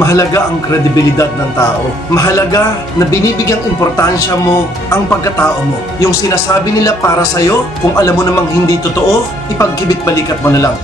mahalaga ang kredibilidad ng tao. Mahalaga na binibigyang importansya mo ang pagkatao mo. Yung sinasabi nila para sa'yo, kung alam mo namang hindi totoo, ipagkibit-balikat mo na lang.